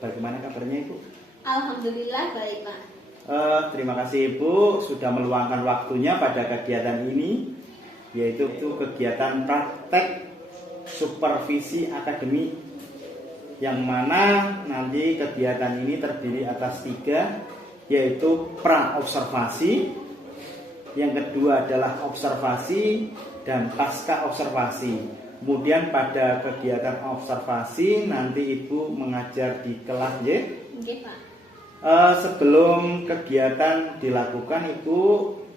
Bagaimana kabarnya Ibu? Alhamdulillah baik Pak. Terima kasih Ibu sudah meluangkan waktunya pada kegiatan ini, yaitu kegiatan praktek supervisi akademi, yang mana nanti kegiatan ini terdiri atas 3, yaitu pra-observasi, yang kedua adalah observasi, dan pasca observasi. Kemudian pada kegiatan observasi nanti Ibu mengajar di kelas ya? Oke Pak. Sebelum kegiatan dilakukan Ibu,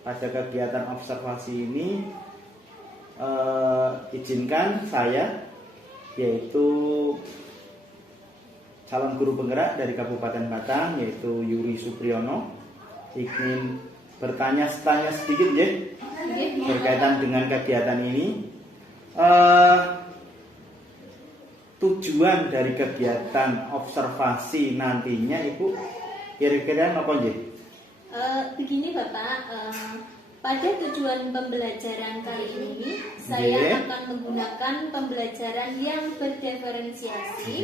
pada kegiatan observasi ini izinkan saya, yaitu calon guru penggerak dari Kabupaten Batang, yaitu Yuri Supriyono, ingin bertanya-tanya sedikit ya, berkaitan dengan kegiatan ini. Tujuan dari kegiatan observasi nantinya Ibu kira-kira apa nggih? Begini Bapak, pada tujuan pembelajaran kali ini saya akan menggunakan pembelajaran yang berdiferensiasi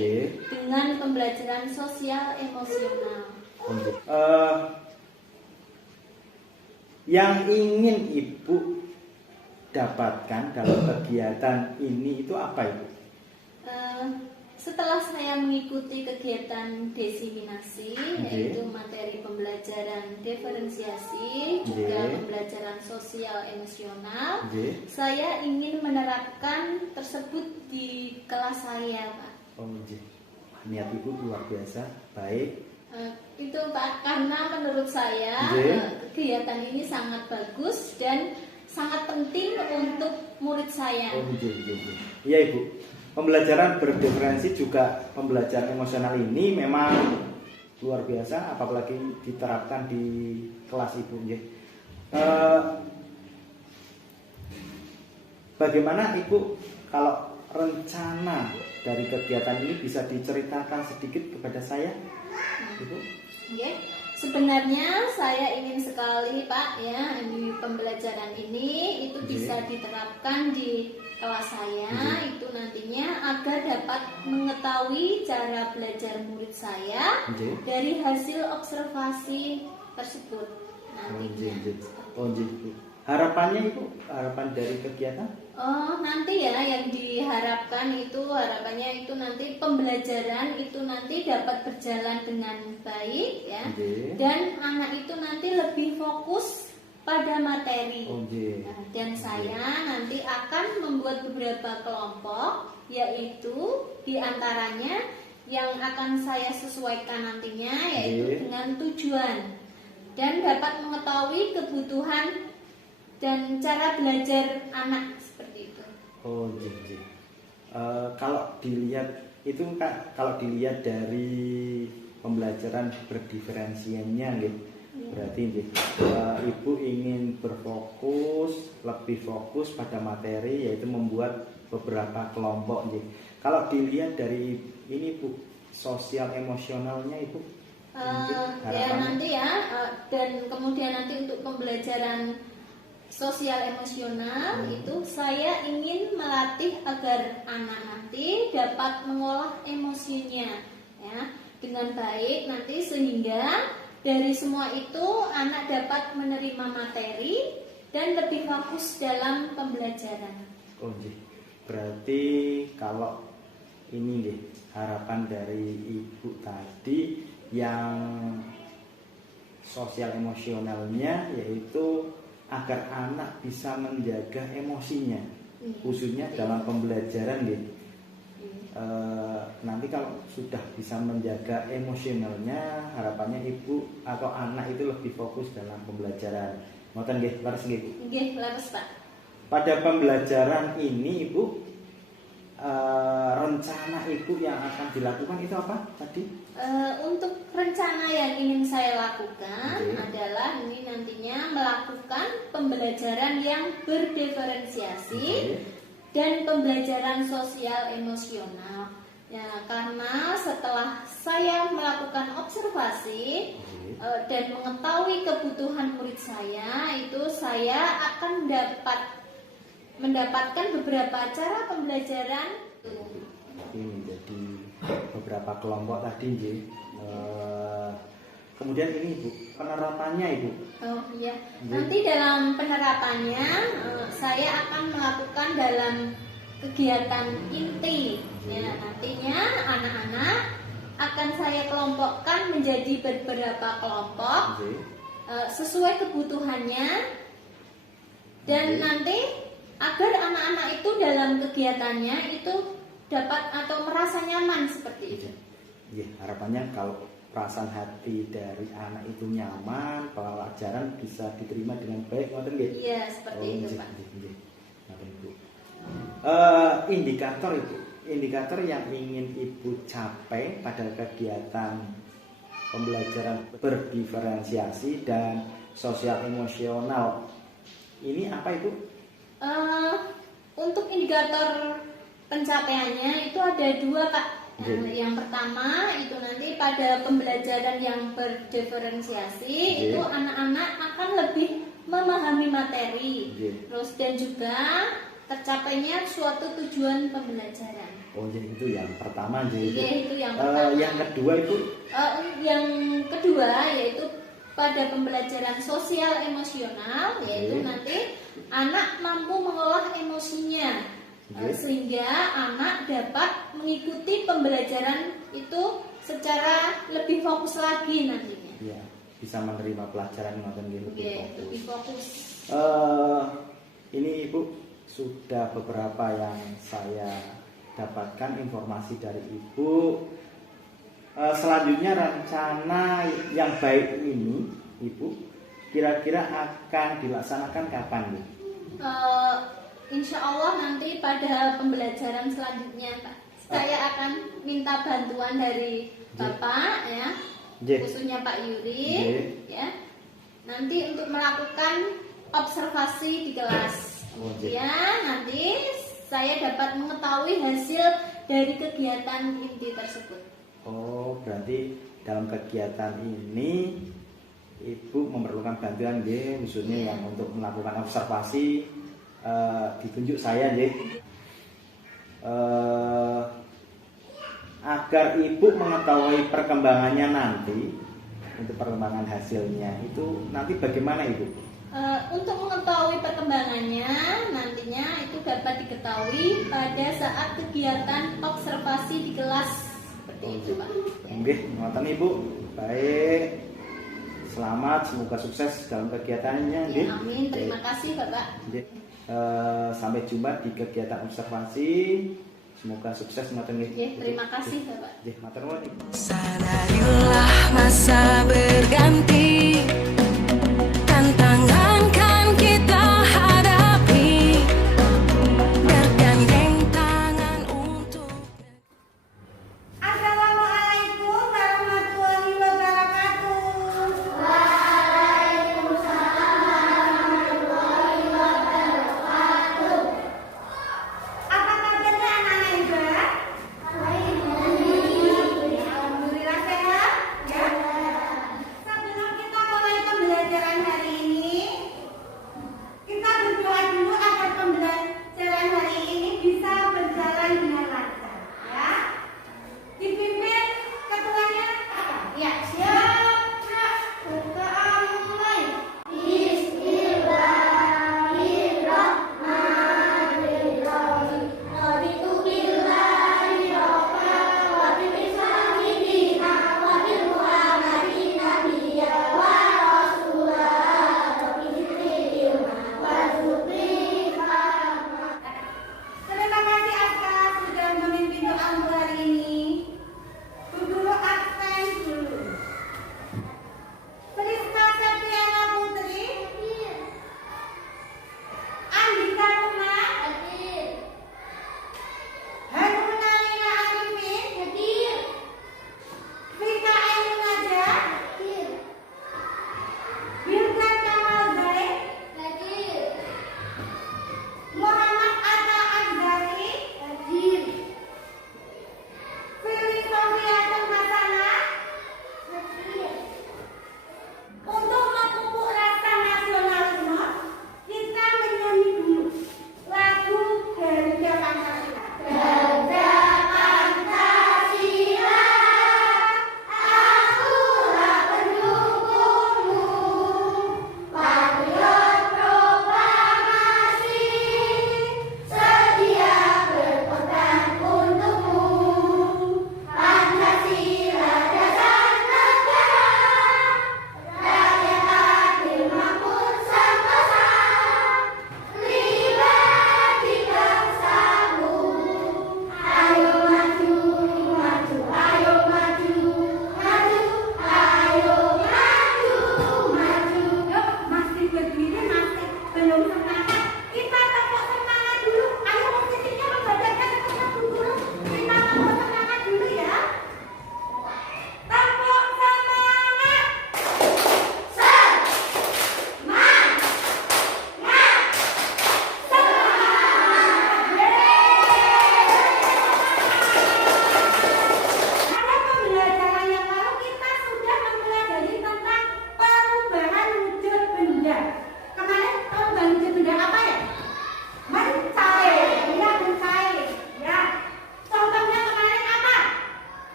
dengan pembelajaran sosial emosional. Yang ingin Ibu dapatkan dalam kegiatan ini itu apa Ibu? Setelah saya mengikuti kegiatan desiminasi, yaitu materi pembelajaran diferensiasi, juga pembelajaran sosial emosional, saya ingin menerapkan tersebut di kelas saya, Pak. Niat Ibu luar biasa, baik. Itu Pak, karena menurut saya kegiatan ini sangat bagus dan sangat penting untuk murid saya. Iya Ibu. Pembelajaran berdiferensi juga pembelajaran emosional ini memang luar biasa, apalagi diterapkan di kelas Ibu. Bagaimana Ibu kalau rencana dari kegiatan ini bisa diceritakan sedikit kepada saya, Ibu? Sebenarnya saya ingin sekali Pak ya, di pembelajaran ini itu bisa diterapkan di kelas saya, itu nantinya agar dapat mengetahui cara belajar murid saya dari hasil observasi tersebut nantinya. Harapannya Ibu, harapan dari kegiatan? Nanti ya yang diharapkan itu, harapannya itu nanti pembelajaran itu nanti dapat berjalan dengan baik ya, dan anak itu nanti lebih fokus pada materi. Dan saya nanti akan membuat beberapa kelompok, yaitu diantaranya yang akan saya sesuaikan nantinya yaitu dengan tujuan dan dapat mengetahui kebutuhan dan cara belajar anak seperti itu. Kalau dilihat itu Kak, kalau dilihat dari pembelajaran berdiferensiannya gitu, berarti Ibu ingin lebih fokus pada materi, yaitu membuat beberapa kelompok gitu. Kalau dilihat dari ini Bu, sosial emosionalnya Ibu, nanti ya, dan kemudian nanti untuk pembelajaran sosial emosional itu saya ingin melatih agar anak nanti dapat mengolah emosinya ya dengan baik nanti, sehingga dari semua itu anak dapat menerima materi dan lebih fokus dalam pembelajaran. Berarti kalau ini harapan dari Ibu tadi yang sosial emosionalnya, yaitu agar anak bisa menjaga emosinya, khususnya dalam pembelajaran nanti kalau sudah bisa menjaga emosionalnya, harapannya Ibu atau anak itu lebih fokus dalam pembelajaran. Ngoten nggih, leres nggih Bu? Nggih, leres Pak. Pada pembelajaran ini Ibu, rencana Ibu yang akan dilakukan itu apa tadi? Untuk rencana yang ingin saya lakukan adalah ini nantinya melakukan pembelajaran yang berdiferensiasi dan pembelajaran sosial emosional. Ya, karena setelah saya melakukan observasi dan mengetahui kebutuhan murid saya, itu saya akan mendapatkan beberapa cara pembelajaran. Ini menjadi beberapa kelompok tadi nggih. Kemudian ini Ibu, penerapannya Ibu. Oh iya, nanti dalam penerapannya saya akan melakukan dalam kegiatan inti. Ya, nantinya anak-anak akan saya kelompokkan menjadi beberapa kelompok sesuai kebutuhannya, dan nanti agar anak-anak itu dalam kegiatannya itu dapat atau merasa nyaman seperti itu. Iya, harapannya kalau perasaan hati dari anak itu nyaman, pelajaran bisa diterima dengan baik, ngoten nggih? Iya, seperti itu, Pak. Nggih. Indikator itu, indikator yang ingin Ibu capai pada kegiatan pembelajaran berdiferensiasi dan sosial emosional ini apa Ibu? Untuk indikator pencapaiannya itu ada 2, Pak. Yang pertama itu nanti pada pembelajaran yang berdiferensiasi itu anak-anak akan lebih memahami materi, terus dan juga tercapainya suatu tujuan pembelajaran. Oh, jadi itu yang pertama jadi. Iya, itu yang pertama. Yang kedua itu? Yang kedua yaitu pada pembelajaran sosial emosional, yaitu nanti anak mampu mengolah emosinya. Sehingga anak dapat mengikuti pembelajaran itu secara lebih fokus lagi nantinya. Ya, bisa menerima pelajaran lebih fokus. Ini Ibu sudah beberapa yang saya dapatkan informasi dari Ibu. Selanjutnya rencana yang baik ini Ibu kira-kira akan dilaksanakan kapan nih? Insya Allah nanti pada pembelajaran selanjutnya, Pak, saya akan minta bantuan dari Bapak ya, khususnya Pak Yuri ya, nanti untuk melakukan observasi di kelas. Kemudian nanti saya dapat mengetahui hasil dari kegiatan inti tersebut. Oh, berarti dalam kegiatan ini Ibu memerlukan bantuan khususnya yang untuk melakukan observasi. Ditunjuk saya agar Ibu mengetahui perkembangannya nanti, untuk perkembangan hasilnya itu nanti bagaimana Ibu? Untuk mengetahui perkembangannya nantinya itu dapat diketahui pada saat kegiatan observasi di kelas seperti itu, Pak. Oke, ngoten Ibu. Baik. Selamat, semoga sukses dalam kegiatannya. Ya, amin. Terima kasih, Bapak. Sampai jumpa di kegiatan observasi. Semoga sukses ngoten nggih. Terima kasih, Bapak. Nggih, matur nuwun. Sadarilah masa berganti, tantangan kan kita hadapi, bergandeng tangan untuk. Assalamualaikum warahmatullahi wabarakatuh. Apa kabarnya anak-anak hebat? Alhamdulillah sehat ya. Sebelum kita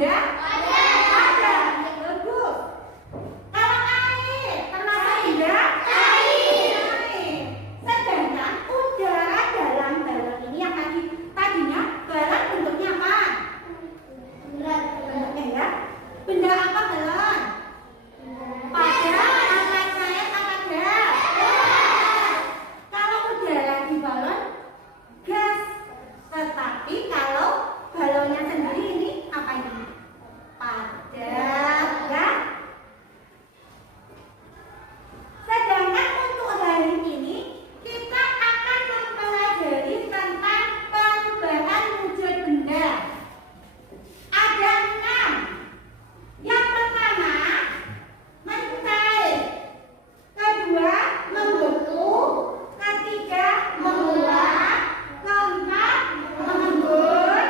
benda? Ada. Bagus. Kalau air termasuk benda? Air. Sedangkan udara dalam balon ini yang tadinya balon bentuknya apa? Bentuknya ya. Benda apa balon? Pada akan naik apa gas? Kalau udara di balon gas. Tetapi kalau balonnya sendiri ini apa ini? Padat ya. Sedangkan untuk hari ini kita akan mempelajari tentang perubahan wujud benda. Ada 6. Yang pertama mencair, kedua membentuk, ketiga menguap, keempat mengembun,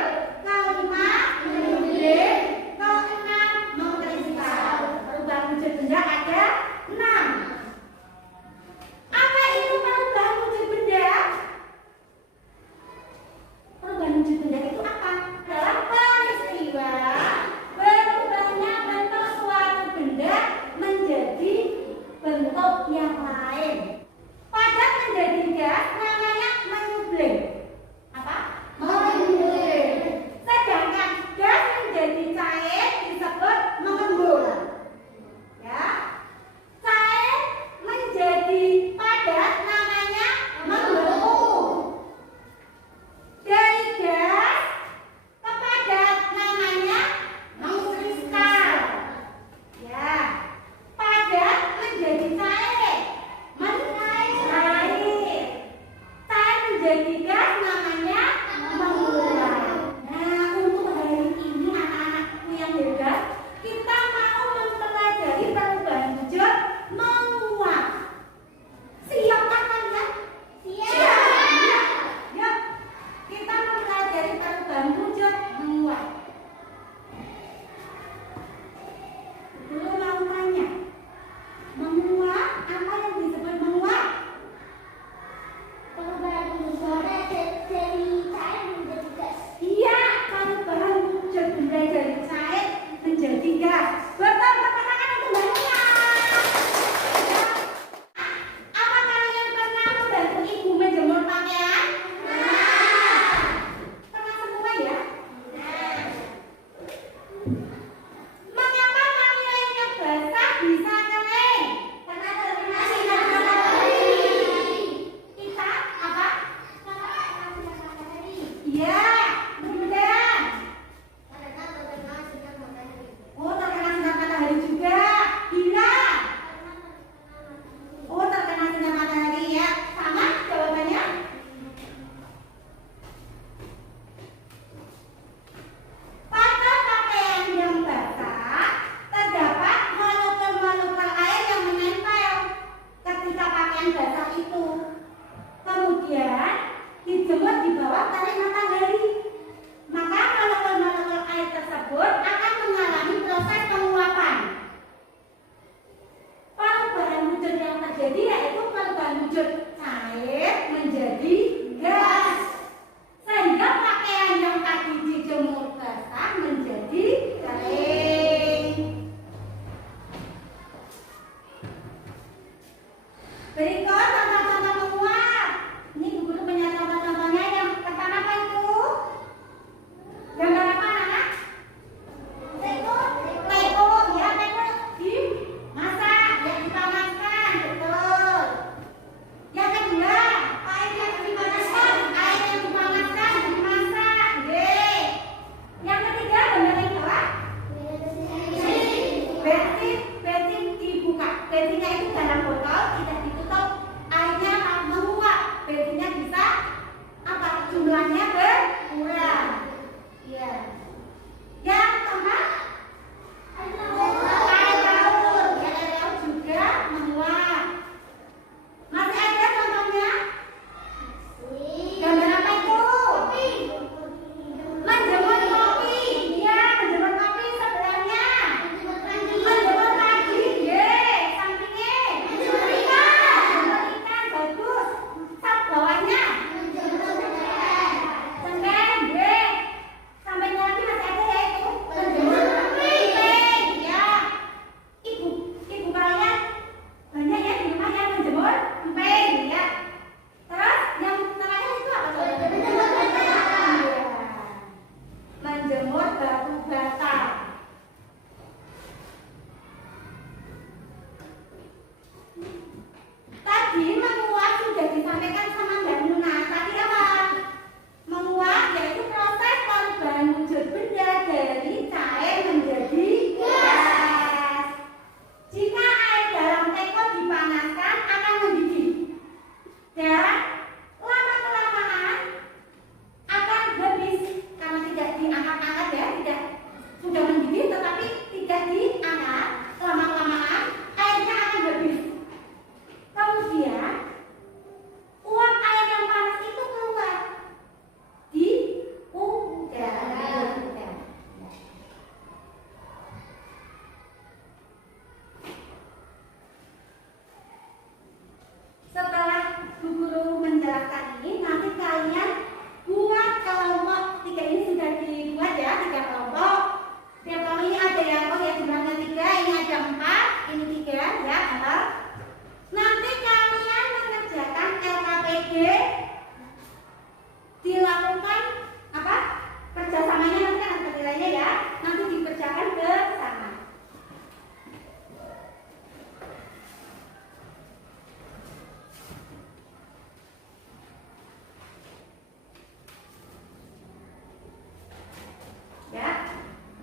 Ya,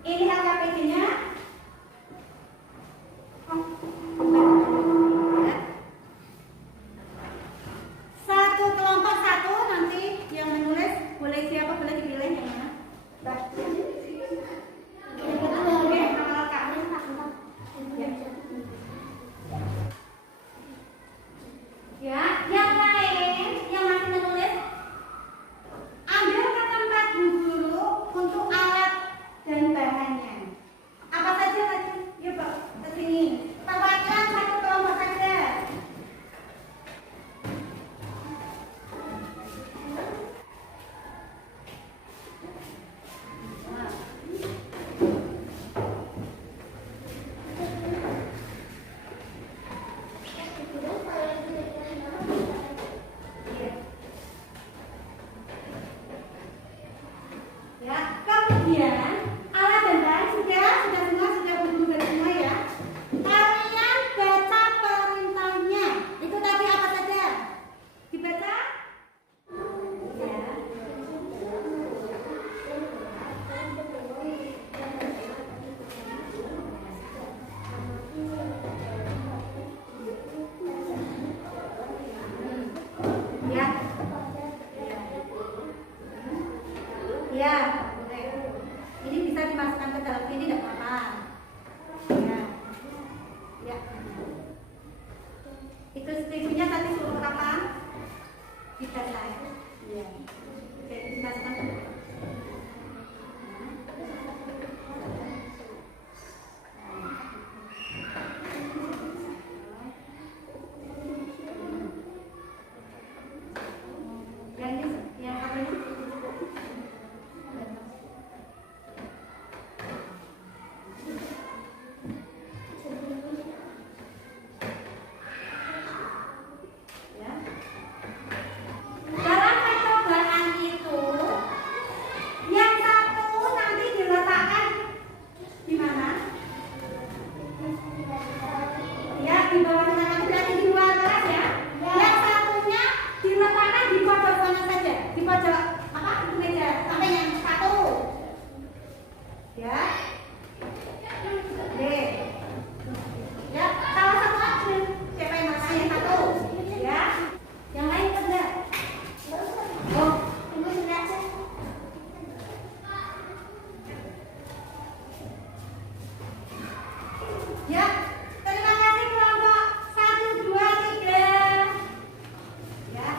ini LKPD-nya. Satu kelompok satu, nanti yang menulis boleh siapa, boleh dipilih yang mana? Oke, awal Kak. Ya, yang lain yang masih menulis, ambil ke tempat Bu Guru untuk alat dan bahannya. Apa saja tadi? Yuk Pak, ke sini. Perwakilan satu kelompok saja. Ya, kemudian alat dan bahan sudah Bu Guru beri semua ya. Kalian baca perintahnya. Itu tadi apa saja? Dibaca? Ya. Ya. Ya, boleh. Ini bisa dimasukkan ke dalam sini, tidak apa-apa. Ya, ya. Itu setujunya tadi suruh apa? Bisa saya. Ya. Oke, dimasukkan ke dalam. Yang ini, yang apa ini? Ya. Dalam percobaan itu, yang satu nanti diletakkan di mana? Ya, di bawah sana, berarti di luar kelas ya. Yang satunya diletakkan di pojok sana saja, di pojok apa? Di meja sampai yang satu. Ya. D. Ya, salah satu aja. Siapa yang mana yang satu? Ya. Yang lain enggak? Oh, tunggu sebentar. Ya, terima kasih kelompok 1, 2, 3. Ya.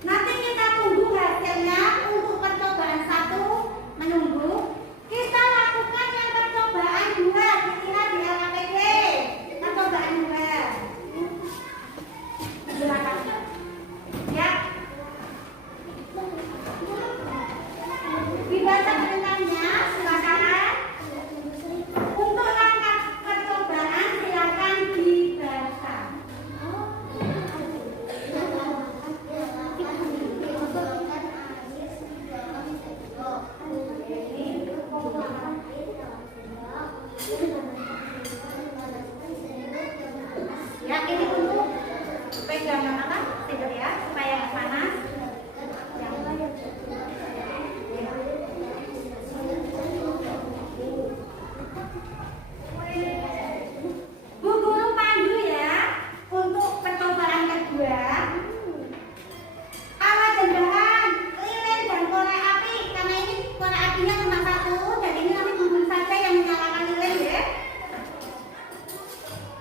Nanti kita tunggu hasilnya untuk percobaan 1, menunggu. Kita lakukan yang percobaan 2, dilihat di LKPD. Percobaan 2. Silakan. Ya. Dibaca perintahnya, silakan. Untuk langkah percobaan silakan dibaca. Ya, ini untuk pegangan apa? Tidur ya, supaya nggak panas. Bu Guru pandu ya untuk percobaan kedua. Alat dan bahan, lilin dan korek api. Karena ini korek apinya cuma satu, jadi ini nanti Bu Guru saja yang menyalakan lilin ya.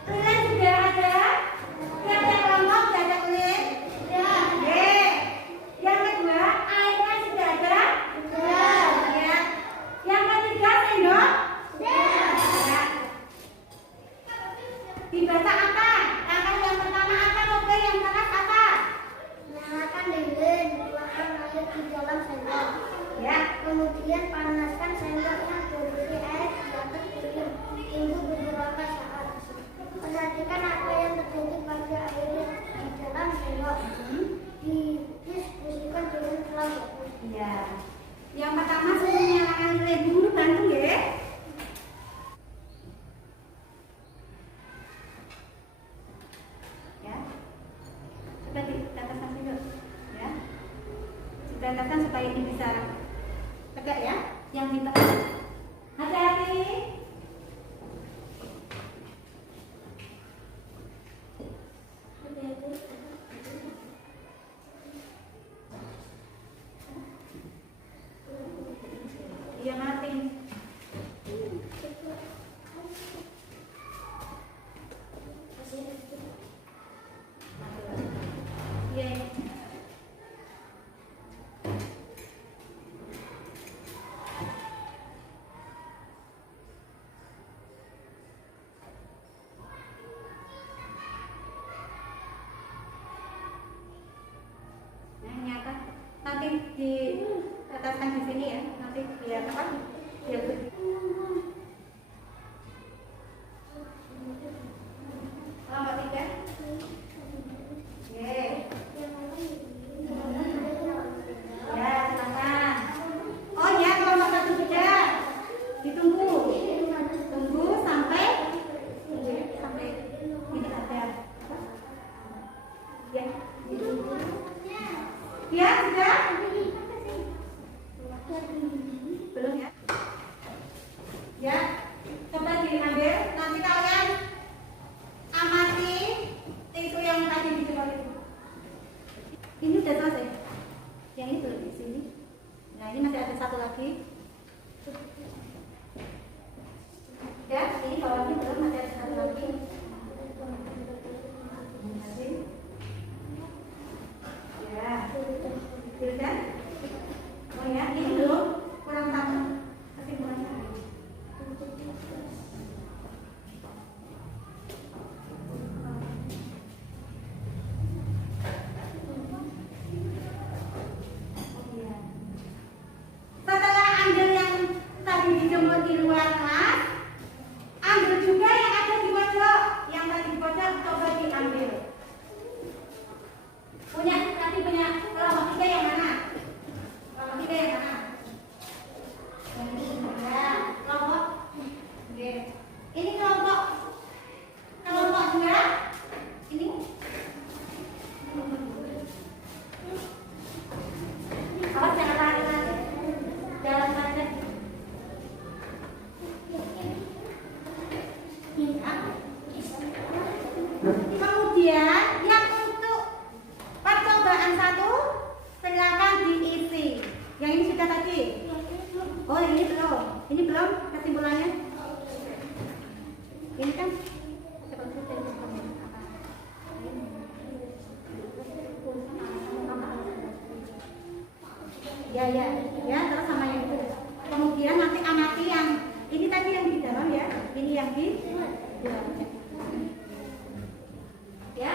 Lilin sudah ada. Tiap-tiap kelompok sudah ada lilin. Ya. Yang kedua, airnya sudah ada. Ya. Yang ketiga, sendok. Ya. Dibaca apa? Langkah yang pertama apa? Oke, yang keras apa? Nyalakan lilin, tuangkan air di dalam sendok. Ya. Kemudian panaskan sendoknya berisi air di atas piring. Tunggu beberapa saat. Perhatikan apa yang terjadi pada air di dalam sendok. Didiskusikan dengan kelompok. Ya. Yang pertama suruh nyalakan lilin. Bu Guru bantu ya. Ya. dirasakan supaya ini bisa tegak ya. Yang di tengah. Hati-hati. Iya mati. Iya. Nah, nyata. Nanti diletakkan di sini ya. Nanti biar apa? Biar kelompok 3. Oke. Ya, silakan. Oh ya, kelompok 1 juga. Ditunggu. Tunggu sampai ini ada. Ya. Ya, sudah. Belum ya? Ya, coba diambil. Nanti kalian amati tisu yang tadi dicoba itu. Ini udah selesai. Yang ini belum di sini. Nah, ini masih ada satu lagi. Ya, ini bawahnya belum, masih ada satu lagi. Ya, sudah. Oh ya, ini belum kurang sama. Kesimpulannya. Setelah ambil yang tadi dijemput di luar kelas, ambil juga yang ada di pojok. Yang tadi di pojok coba diambil. Tadi punya kelompok 3 yang mana? Kelompok 3 yang mana? Yang ini ya, kelompok. Oke. Ini kelompok 2. Ini. Awas jangan lari nanti. Jalan saja. Kemudian yang untuk percobaan 1 silakan diisi. Yang ini sudah tadi. Oh ini belum. Ini belum kesimpulannya. Ini kan. Ya, terus sama yang itu. Kemudian nanti amati yang ini tadi yang di dalam ya. Ini yang di dalam. Ya.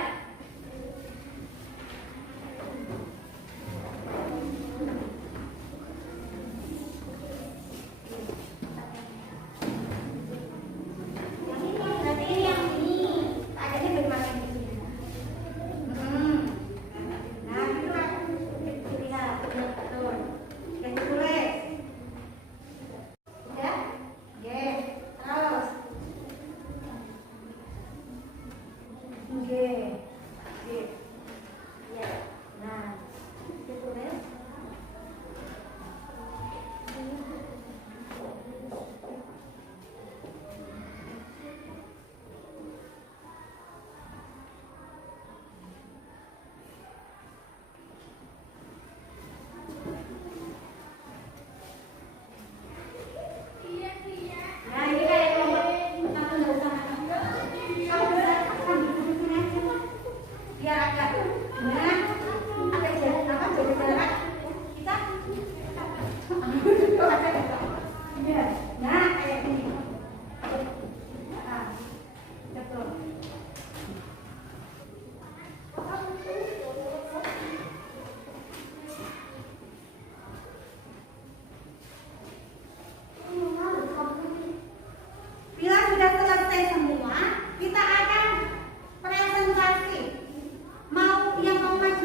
Mau yang mau maju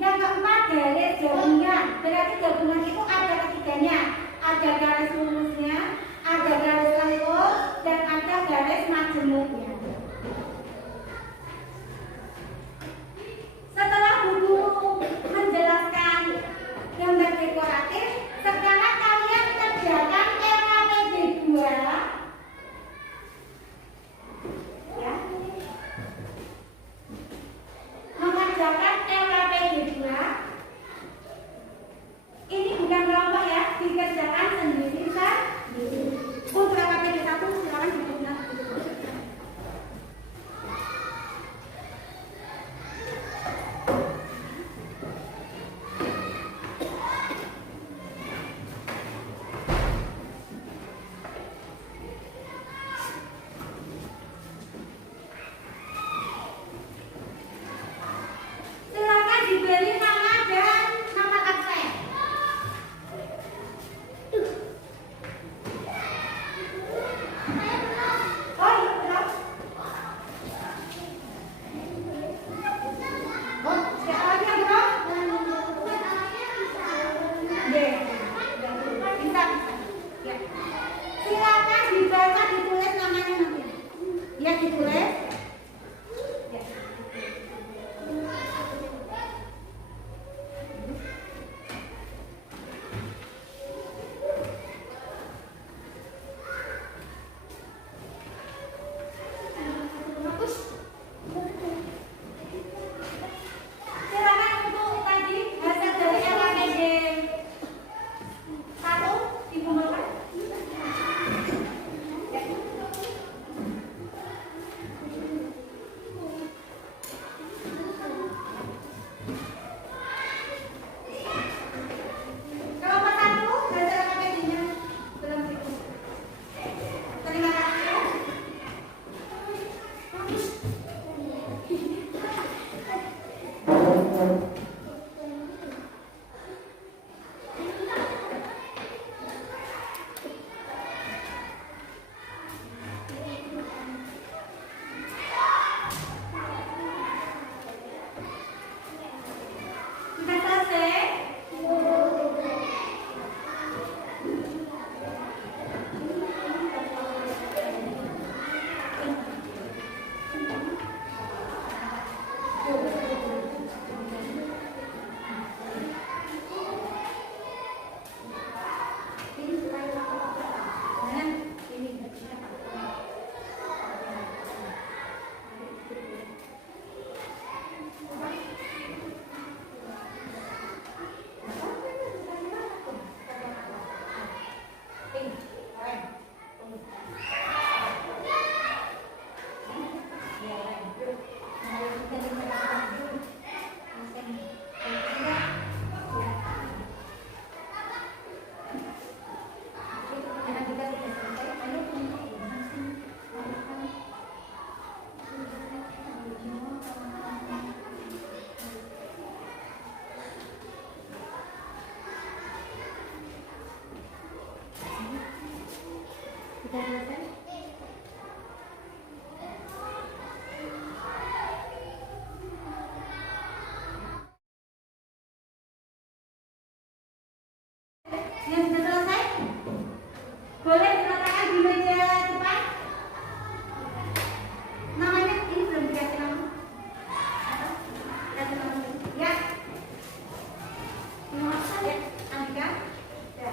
Yang keempat garis gabungan. Berarti gabungan itu ada ketiganya. Ada garis lurusnya, ada garis lengkung, dan ada garis majemuknya. Setelah buku menjelaskan gambar dekoratif, sekarang kalian kerjakan LKPD 2 ya. Mengerjakan LKPD 2 ini bukan kelompok ya, dikerjakan sendiri sendiri. Untuk LKPD 1 silakan dibuka. Silakan diberi nama dan nama absen. Oh, belum. Oh, siapa lagi yang belum? Iya. Bisa. Ya. Silakan dibaca, ditulis namanya nanti. Ya, ditulis. Ya. Silakan untuk tadi hasil dari LKPD 1 dikumpulkan. Ya. Kelompok 1 hasil LKPD-nya belum dikumpulkan. Terima kasih. Sudah selesai? Yang sudah selesai? Boleh diletakkan di meja depan? Namanya ini belum dikasih nama. Kasih nama dulu. Ya. Ya, Andika. Ya.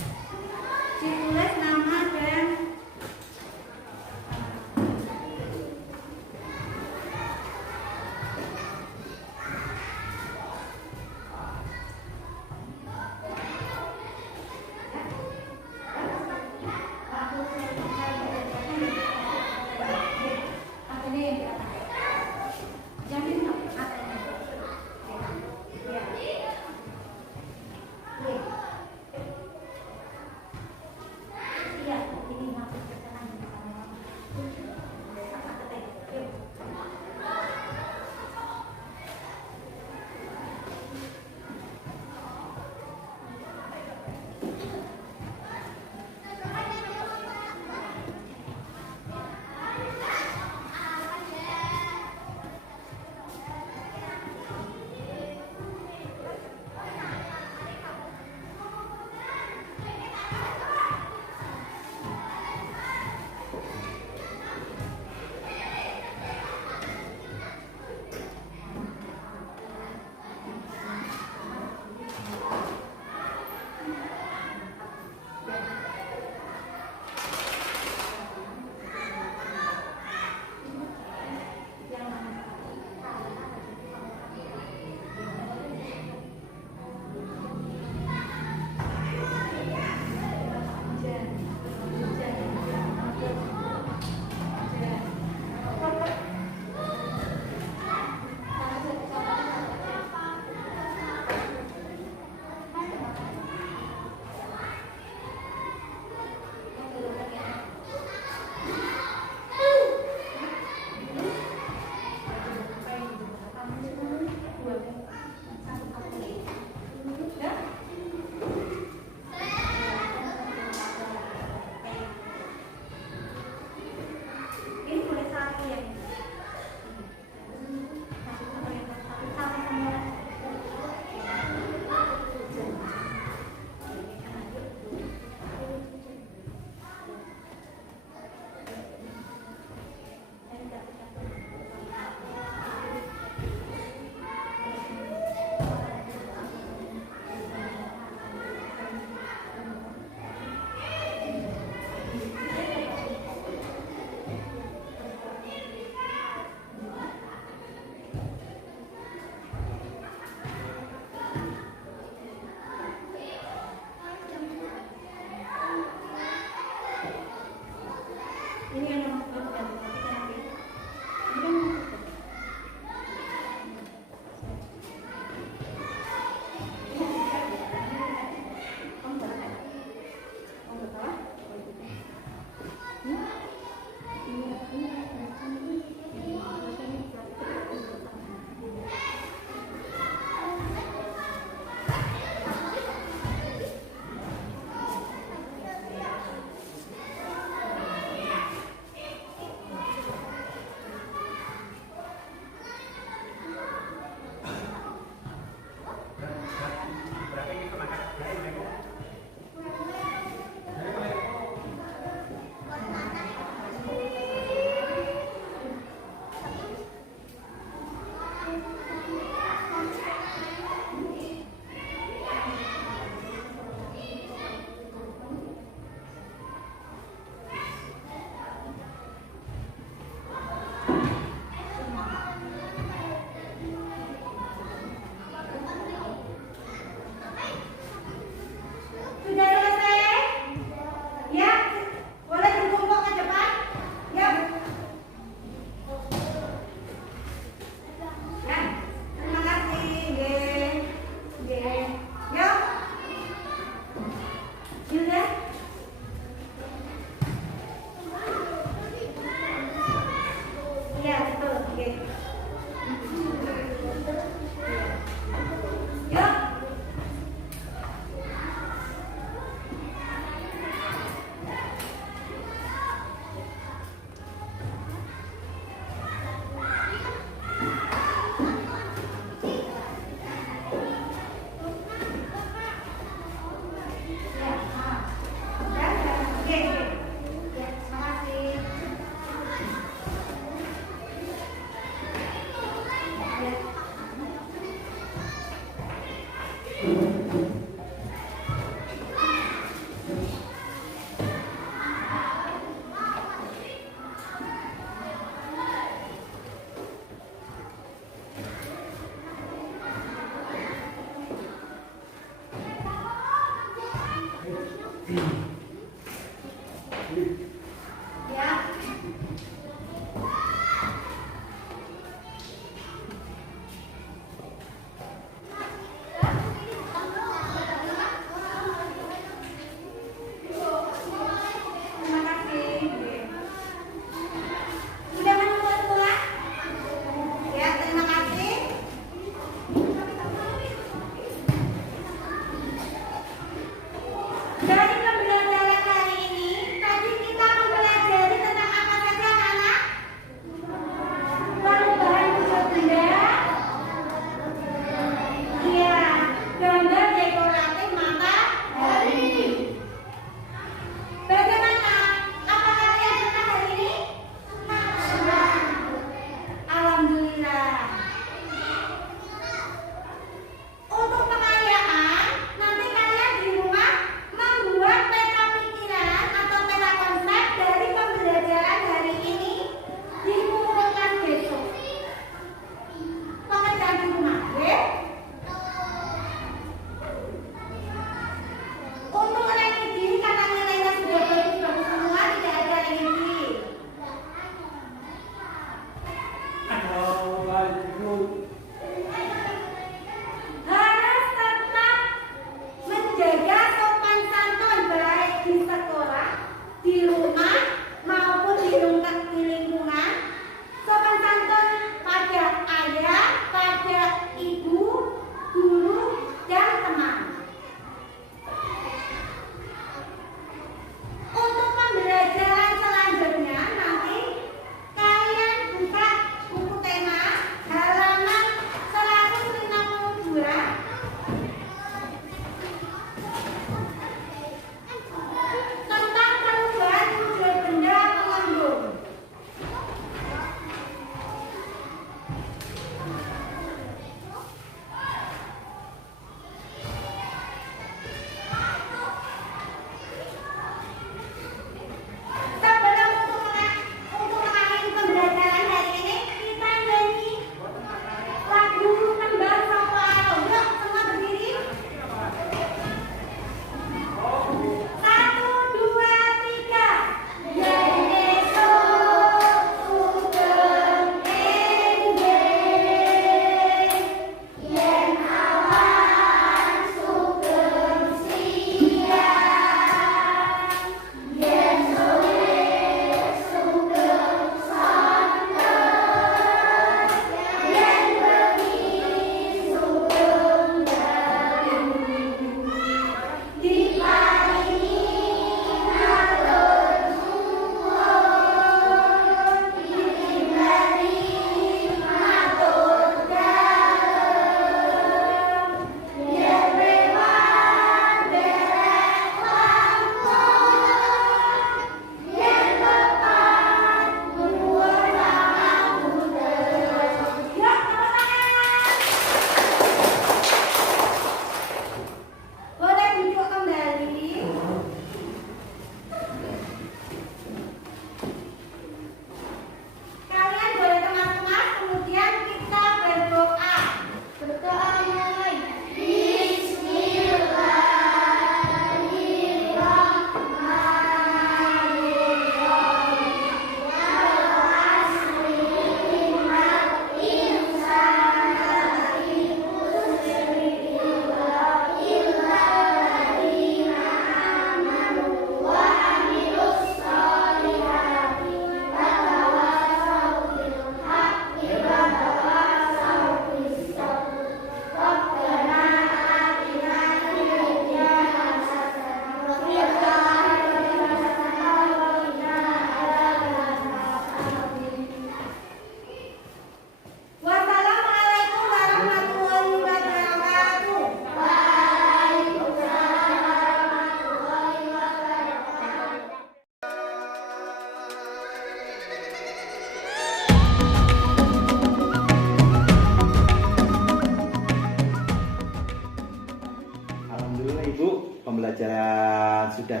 sudah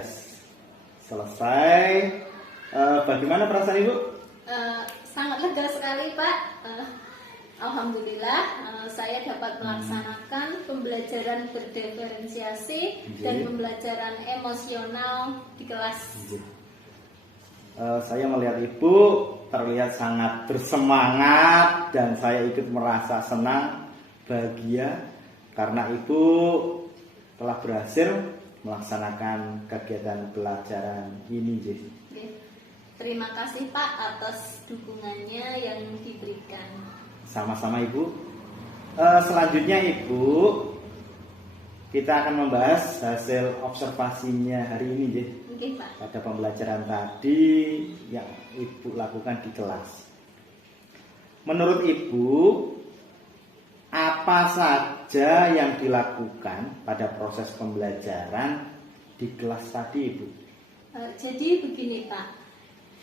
selesai. Bagaimana perasaan Ibu? Sangat lega sekali Pak. Alhamdulillah saya dapat melaksanakan pembelajaran berdiferensiasi dan pembelajaran emosional di kelas. Saya melihat Ibu terlihat sangat bersemangat dan saya ikut merasa senang, bahagia karena Ibu telah berhasil melaksanakan kegiatan pelajaran ini. Terima kasih Pak atas dukungannya yang diberikan. Sama-sama Ibu. Selanjutnya Ibu, kita akan membahas hasil observasinya hari ini, Oke, Pak. pada pembelajaran tadi yang Ibu lakukan di kelas. Menurut Ibu, apa saja yang dilakukan pada proses pembelajaran di kelas tadi, Ibu? Jadi begini Pak.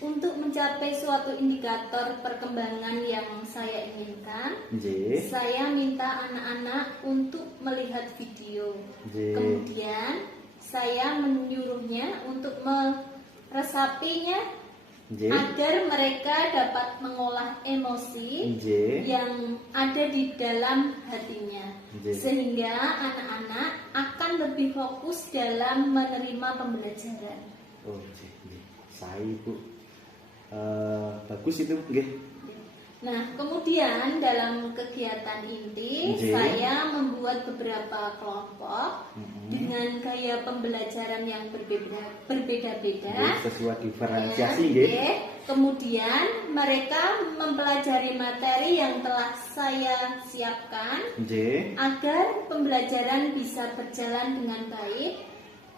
Untuk mencapai suatu indikator perkembangan yang saya inginkan, saya minta anak-anak untuk melihat video. Kemudian saya menyuruhnya untuk meresapinya agar mereka dapat mengolah emosi yang ada di dalam hatinya. Sehingga anak-anak akan lebih fokus dalam menerima pembelajaran. Saya Ibu. Bagus itu, nggih. Nah, kemudian dalam kegiatan inti saya membuat beberapa kelompok dengan gaya pembelajaran yang berbeda-beda. Sesuai diferensiasi, nggih. Kemudian mereka mempelajari materi yang telah saya siapkan agar pembelajaran bisa berjalan dengan baik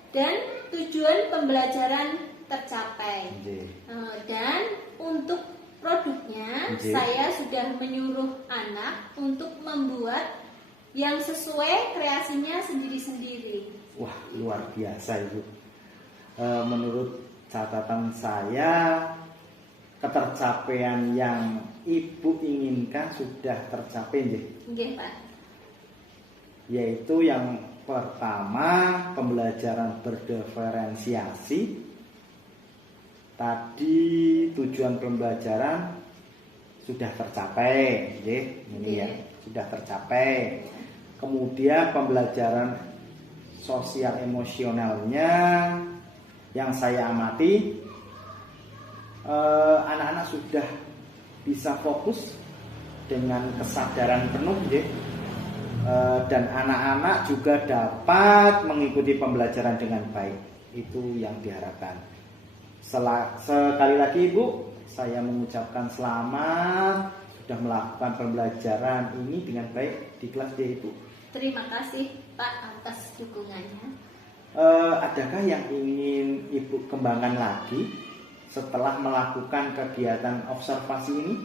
dan tujuan pembelajaran tercapai. Dan untuk produknya saya sudah menyuruh anak untuk membuat yang sesuai kreasinya sendiri-sendiri. Wah, luar biasa Ibu. Menurut catatan saya, ketercapaian yang Ibu inginkan sudah tercapai, Nggih, Pak. Yaitu yang pertama, pembelajaran berdiferensiasi. Tadi tujuan pembelajaran sudah tercapai, sudah tercapai. Kemudian pembelajaran sosial emosionalnya yang saya amati, anak-anak sudah bisa fokus dengan kesadaran penuh, dan anak-anak juga dapat mengikuti pembelajaran dengan baik. Itu yang diharapkan. Sekali lagi Ibu, saya mengucapkan selamat sudah melakukan pembelajaran ini dengan baik di kelas D Ibu. Terima kasih Pak atas dukungannya. Adakah yang ingin Ibu kembangkan lagi setelah melakukan kegiatan observasi ini?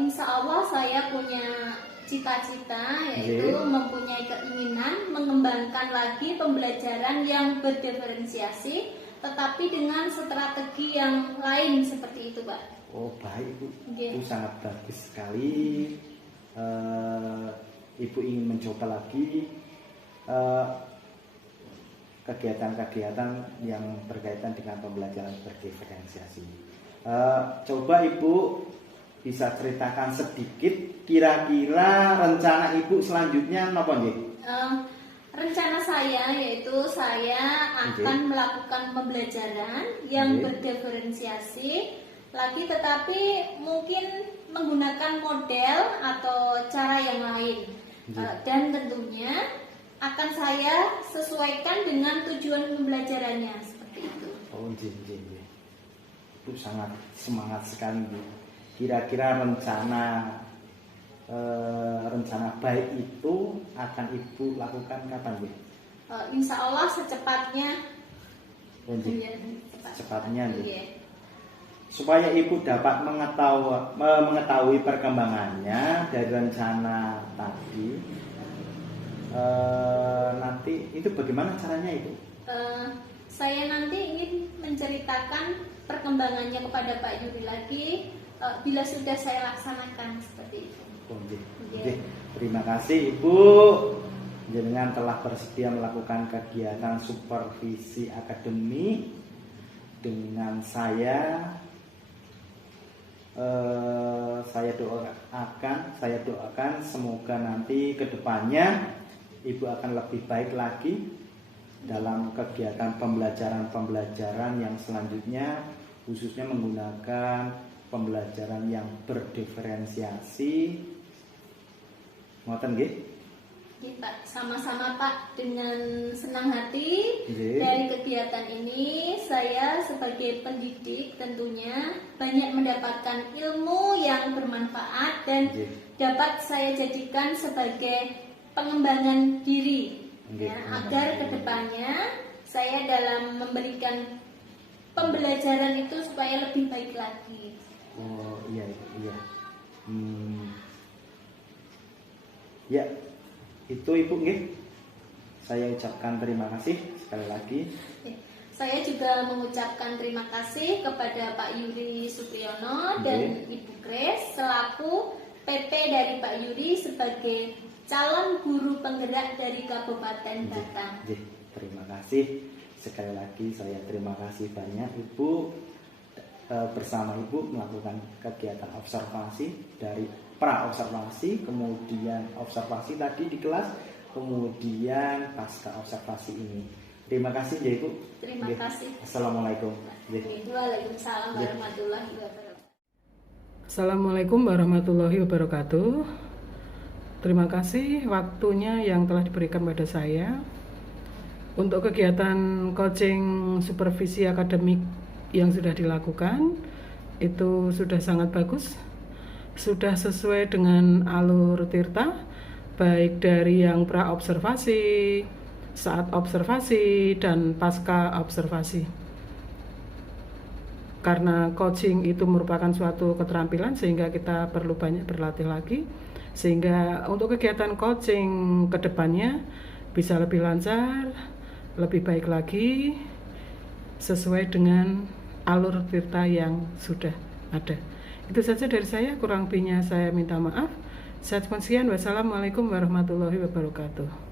Insya Allah saya punya cita-cita, yaitu mempunyai keinginan mengembangkan lagi pembelajaran yang berdiferensiasi, tetapi dengan strategi yang lain seperti itu, Pak. Oh baik Bu, itu sangat bagus sekali. Ibu ingin mencoba lagi kegiatan-kegiatan yang berkaitan dengan pembelajaran berdiferensiasi. Coba Ibu bisa ceritakan sedikit kira-kira rencana Ibu selanjutnya apa nggih? Rencana saya yaitu saya akan melakukan pembelajaran yang berdiferensiasi lagi, tetapi mungkin menggunakan model atau cara yang lain. Dan tentunya akan saya sesuaikan dengan tujuan pembelajarannya seperti itu. Oh, itu sangat semangat sekali Bu. Kira-kira rencana baik itu akan Ibu lakukan kapan Bu? Insya Allah secepatnya. Secepatnya Bu. Supaya Ibu dapat mengetahui perkembangannya dari rencana tadi, nanti itu bagaimana caranya Ibu? Saya nanti ingin menceritakan perkembangannya kepada Pak Yuri lagi bila sudah saya laksanakan seperti itu. Terima kasih Ibu. jenengan telah bersedia melakukan kegiatan supervisi akademik dengan saya doakan semoga nanti kedepannya Ibu akan lebih baik lagi dalam kegiatan pembelajaran yang selanjutnya, khususnya menggunakan pembelajaran yang berdiferensiasi. Ngoten nggih? Nggih, Pak. Sama-sama, Pak. Dengan senang hati dari kegiatan ini saya sebagai pendidik tentunya banyak mendapatkan ilmu yang bermanfaat dan dapat saya jadikan sebagai pengembangan diri ya, agar kedepannya saya dalam memberikan pembelajaran itu supaya lebih baik lagi. Oh iya. Ya, itu Ibu nggih. Saya ucapkan terima kasih sekali lagi. Saya juga mengucapkan terima kasih kepada Pak Yuri Supriyono dan Ibu Grace selaku PP dari Pak Yuri sebagai calon guru penggerak dari Kabupaten Batang. Terima kasih sekali lagi, saya terima kasih banyak Ibu. Bersama Ibu melakukan kegiatan observasi dari pra-observasi, kemudian observasi tadi di kelas, kemudian pasca observasi ini. Terima kasih ya Ibu. Terima kasih. Assalamualaikum. Waalaikumsalam warahmatullahi wabarakatuh. Assalamualaikum warahmatullahi wabarakatuh. Terima kasih waktunya yang telah diberikan pada saya untuk kegiatan coaching supervisi akademik yang sudah dilakukan. Itu sudah sangat bagus, sudah sesuai dengan alur Tirta, baik dari yang pra-observasi, saat observasi, dan pasca observasi. Karena coaching itu merupakan suatu keterampilan sehingga kita perlu banyak berlatih lagi, sehingga untuk kegiatan coaching kedepannya bisa lebih lancar, lebih baik lagi, sesuai dengan alur Tirta yang sudah ada. Itu saja dari saya, kurang lebihnya saya minta maaf. Saya sekian, wassalamualaikum warahmatullahi wabarakatuh.